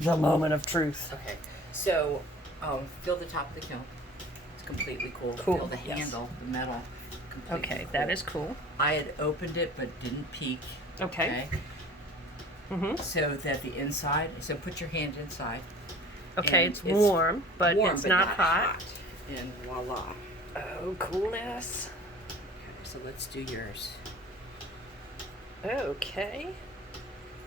The moment of truth. Okay, so feel the top of the kiln. It's completely cool. Cool, Feel the yes. handle, the metal. Completely Okay, cool. that is cool. I had opened it but didn't peek. Okay. Mm-hmm. So that the inside. So put your hand inside. Okay, And it's warm, but warm, it's but not hot. And voila. Oh, coolness. Okay, so let's do yours. Okay.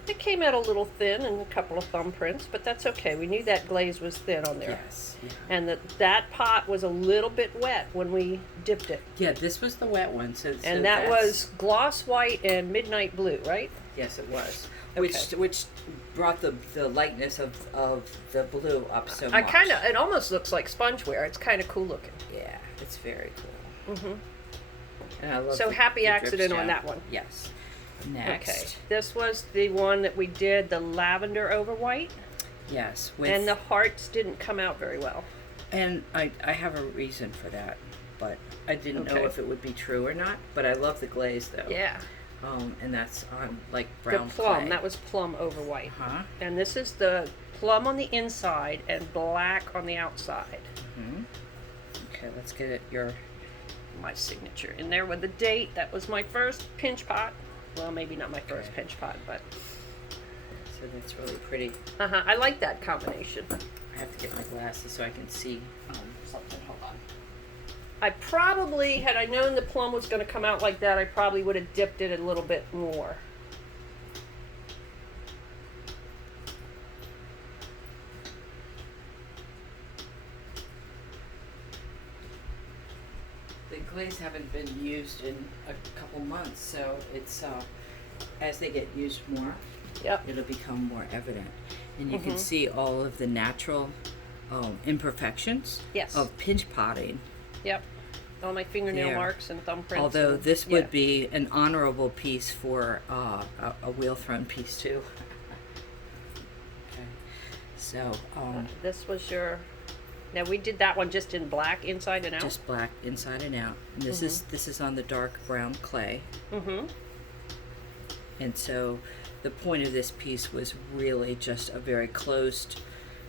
It came out a little thin and a couple of thumbprints, but that's okay. We knew that glaze was thin on there. Yes. Yeah. And that pot was a little bit wet when we dipped it. Yeah, this was the wet one. So And that was gloss white and midnight blue, right? Yes, it was. Okay. Which brought the lightness of the blue up so much. It almost looks like spongeware. It's kind of cool looking. Yeah, it's very cool. Mm-hmm. And I love So happy the accident drip on strap. that one. Yes. Next. Okay. This was the one that we did, the lavender over white. Yes. And the hearts didn't come out very well. And I have a reason for that, but I didn't know if it would be true or not. But I love the glaze though. Yeah. And that's on like brown the plum. clay. That was plum over white. Huh? And this is the plum on the inside and black on the outside. Mm-hmm. Okay, let's get it. My signature in there with the date. That was my first pinch pot. Well, maybe not my first pinch pot, but. So that's really pretty. I like that combination. I have to get my glasses so I can see something. Hold on. I probably, had I known the plum was going to come out like that, I probably would have dipped it a little bit more. The glaze haven't been used in a couple months, so it's as they get used more, it'll become more evident, and you can see all of the natural imperfections of pinch potting. Yep. All my fingernail marks and thumbprints. Although this would be an honorable piece for a wheel thrown piece too. Okay. So this was your. Now we did that one just in black inside and out. Just black inside and out. And this is on the dark brown clay. And so the point of this piece was really just a very closed.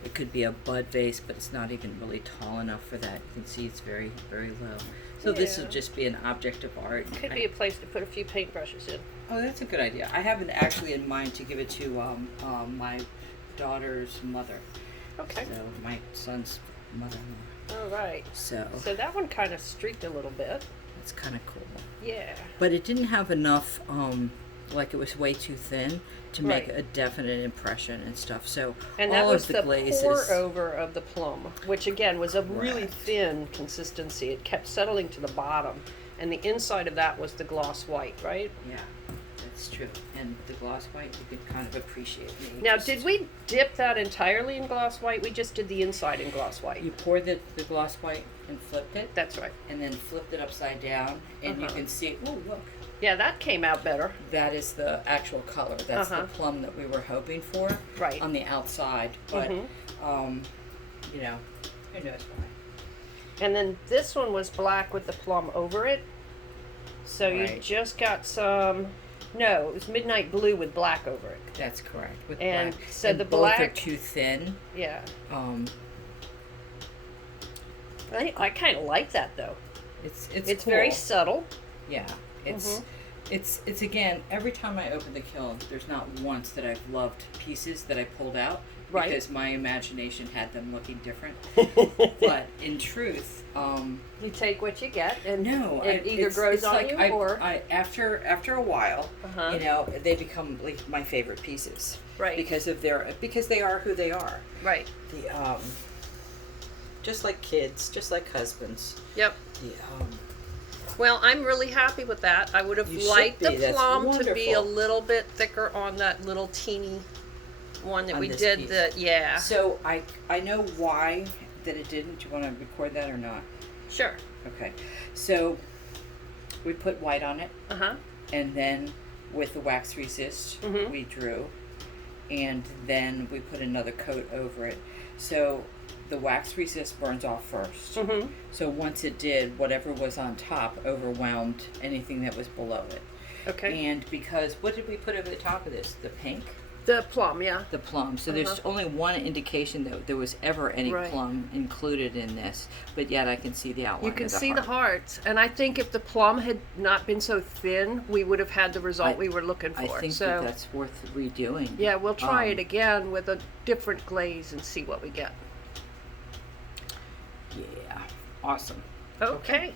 It could be a bud vase, but it's not even really tall enough for that. You can see it's very, very low. So this will just be an object of art. Could be a place to put a few paintbrushes in. Oh, that's a good idea. I have it actually in mind to give it to my daughter's mother. Okay. So my son's mother-in-law. All right. So that one kind of streaked a little bit. It's kind of cool. Yeah. But it didn't have enough, like it was way too thin to make a definite impression and stuff. So and that all was of the glazes. pour over of the plum, which again was a really thin consistency. It kept settling to the bottom, and the inside of that was the gloss white, right? Yeah, that's true. And the gloss white, you could kind of appreciate. Now, did we dip that entirely in gloss white? We just did the inside in gloss white. You poured the gloss white and flipped it. That's right. And then flipped it upside down, and you can see. Oh, look. Yeah, that came out better. That is the actual color. That's the plum that we were hoping for on the outside. But, you know, who knows why. And then this one was black with the plum over it. So you just got some... No, it was midnight blue with black over it. That's correct. With and black. So and the both black... are too thin. Yeah. I kind of like that, though. It's cool. Very subtle. Yeah. It's again, every time I open the kiln, there's not once that I've loved pieces that I pulled out because my imagination had them looking different. But in truth, you take what you get, and it either grows on like you, or after a while, you know, they become like my favorite pieces, right? Because they are who they are, right? The just like kids, just like husbands. Yep. Well, I'm really happy with that. I would have liked the plum to be a little bit thicker on that little teeny one that we did. Piece. So I know why that it didn't. Do you want to record that or not? Sure. Okay. So we put white on it. And then with the wax resist, we drew, and then we put another coat over it. So the wax resist burns off first. So once it did, whatever was on top overwhelmed anything that was below it. Okay. And because, what did we put over the top of this? The pink? The plum, yeah. The plum. So there's only one indication that there was ever any plum included in this, but yet I can see the outline. You can see the hearts, and I think if the plum had not been so thin, we would have had the result we were looking for. I think so that's worth redoing. Yeah, we'll try it again with a different glaze and see what we get. Yeah, awesome. Okay.